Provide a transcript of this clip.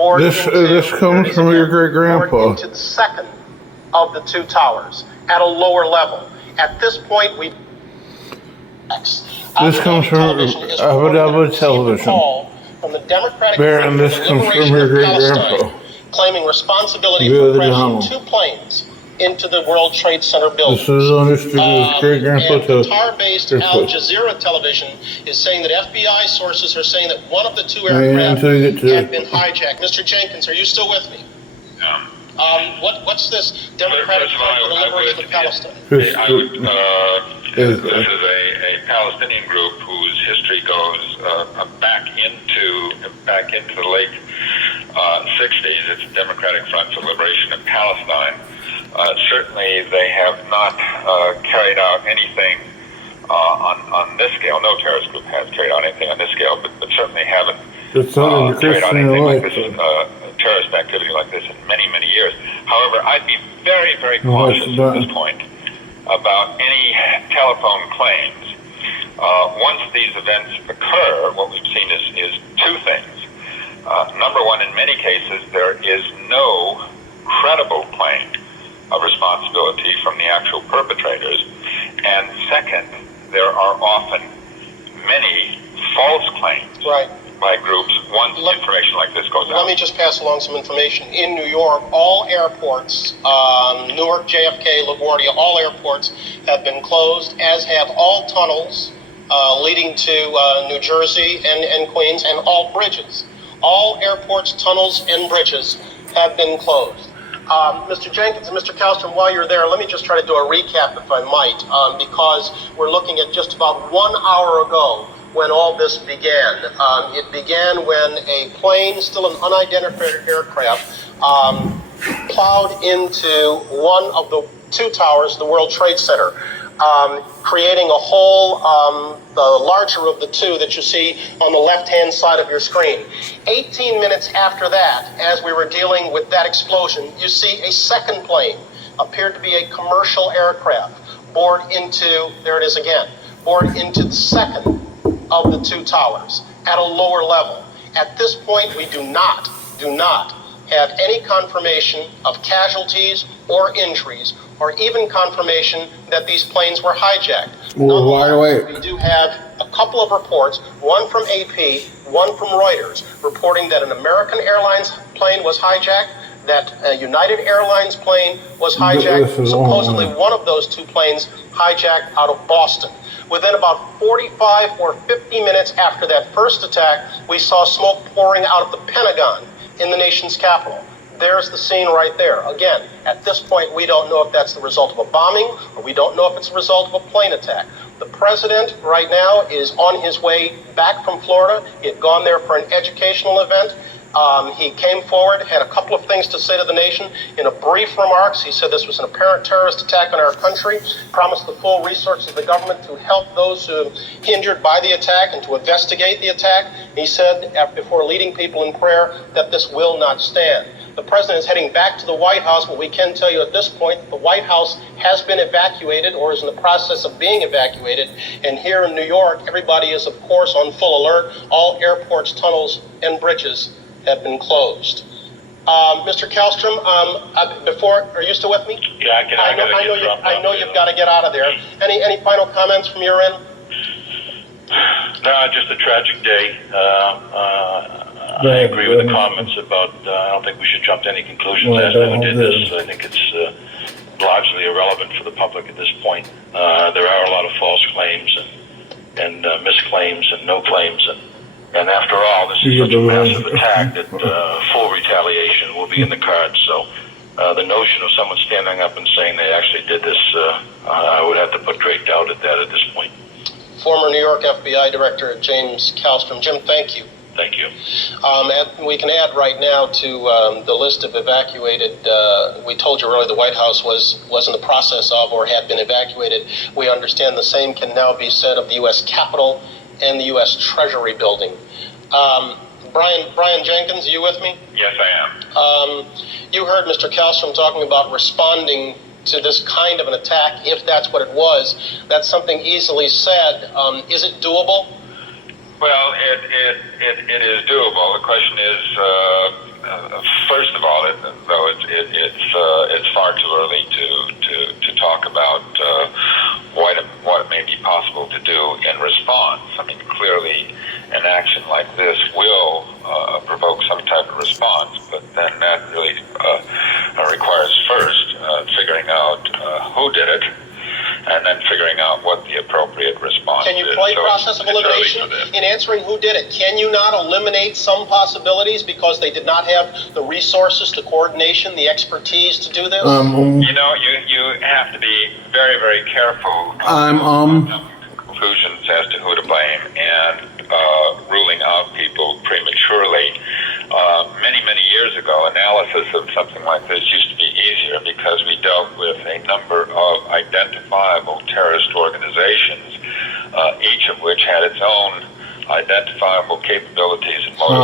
This comes from your great-grandpa. Into the second of the two towers at a lower level. At this point, This comes from Abu Dhabi television. From the Democratic And this comes from your great-grandpa. Claiming responsibility for crashing two planes into the World Trade Center building. This is understood as great-grandpa and Qatar-based Al Jazeera television is saying that FBI sources are saying that one of the two aircraft had been hijacked. Mr. Jenkins, are you still with me? Yeah. What's this Democratic Front for the Liberation of Palestine? This is a Palestinian group whose history goes back into the late 60s. It's Democratic Front for the Liberation of Palestine. Certainly, they have not carried out anything on this scale. No terrorist group has carried out anything on this scale, but certainly haven't carried out anything like this, terrorist activity like this in many, many years. However, I'd be very, very cautious at this point about any telephone claims. Once these events occur, what we've seen is two things. Number one, in many cases, there is no credible claim of responsibility from the actual perpetrators. And second, there are often many false claims by groups once information like this goes out. Let me just pass along some information. In New York, all airports, Newark, JFK, LaGuardia, all airports have been closed, as have all tunnels leading to New Jersey and Queens, and all bridges. All airports, tunnels, and bridges have been closed. Mr. Jenkins and Mr. Kallstrom, while you're there, let me just try to do a recap, if I might, because we're looking at just about 1 hour ago when all this began. It began when a plane, still an unidentified aircraft, plowed into one of the two towers, the World Trade Center, creating a hole, the larger of the two that you see on the left-hand side of your screen. 18 minutes after that, as we were dealing with that explosion, you see a second plane, appeared to be a commercial aircraft, bored into, there it is again, bored into the second of the two towers at a lower level. At this point, we do not have any confirmation of casualties or injuries, or even confirmation that these planes were hijacked. We do have a couple of reports, one from AP, one from Reuters, reporting that an American Airlines plane was hijacked, that a United Airlines plane was hijacked, supposedly one of those two planes hijacked out of Boston. Within about 45 or 50 minutes after that first attack, we saw smoke pouring out of the Pentagon in the nation's capital. There's the scene right there. Again, at this point, we don't know if that's the result of a bombing, or we don't know if it's the result of a plane attack. The president right now is on his way back from Florida. He had gone there for an educational event. He came forward, had a couple of things to say to the nation. In a brief remarks, he said this was an apparent terrorist attack on our country, promised the full resources of the government to help those who were injured by the attack and to investigate the attack. He said, before leading people in prayer, that this will not stand. The president is heading back to the White House, but we can tell you at this point the White House has been evacuated or is in the process of being evacuated. And here in New York, everybody is, of course, on full alert. All airports, tunnels, and bridges have been closed. Mr. Kallstrom, are you still with me? Yeah, I know you've got to get out of there. Any final comments from your end? No, just a tragic day. I agree with the comments about, I don't think we should jump to any conclusions as to who did this. I think it's largely irrelevant for the public at this point. There are a lot of false claims and misclaims and no claims. And after all, this is such a massive attack that full retaliation will be in the cards. So the notion of someone standing up and saying they actually did this, I would have to put great doubt at that at this point. Former New York FBI Director James Kallstrom. Jim, thank you. Thank you. We can add right now to the list of evacuated, we told you earlier the White House was in the process of or had been evacuated. We understand the same can now be said of the U.S. Capitol and the U.S. Treasury building. Brian Jenkins, are you with me? Yes, I am. You heard Mr. Kallstrom talking about responding to this kind of an attack, if that's what it was. That's something easily said. Is it doable? Well, it is doable. The question is, First of all, it's far too early to talk about what may be possible to do in response. I mean, clearly, an action like this will provoke some type of response, but then that really requires first figuring out who did it, and then figuring out what the appropriate response is. Can you play So process of it's early elimination for this. in answering who did it? Can you not eliminate some possibilities because they did not have the resources, the coordination, the expertise to do this? You know, you have to be very, very careful conclusions as to who to blame and ruling out people prematurely. Many years ago, analysis of something like this used to be easier because we dealt with a number of identifiable terrorist organizations, each of which had its own identifiable capabilities and motivations.